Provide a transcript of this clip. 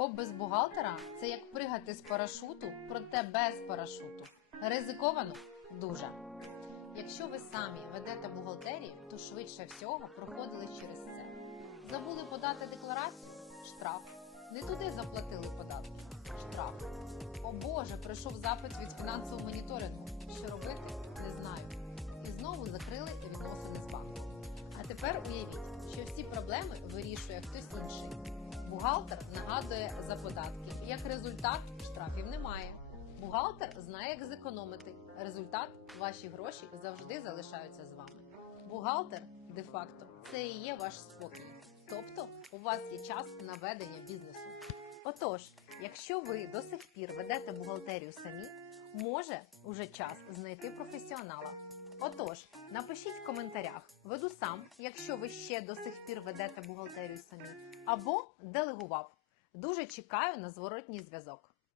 ФОП без бухгалтера це як пригати з парашуту, проте без парашуту. Ризиковано дуже. Якщо ви самі ведете бухгалтерію, то швидше всього проходили через це. Забули подати декларацію? Штраф. Не туди заплатили податки? Штраф. О Боже, прийшов запит від фінансового моніторингу. Що робити? Не знаю. І знову закрили відносини з банком. А тепер уявіть, що всі проблеми вирішує хтось інший. Бухгалтер нагадує за податки. Як результат, штрафів немає. Бухгалтер знає, як зекономити. Результат ваші гроші завжди залишаються з вами. Бухгалтер де-факто це і є ваш спокій. Тобто у вас є час на ведення бізнесу. Отож, якщо ви до сих пір ведете бухгалтерію самі, може уже час знайти професіонала. Отож, напишіть в коментарях, веду сам, якщо ви ще до сих пір ведете бухгалтерію самі, або делегував. Дуже чекаю на зворотній зв'язок.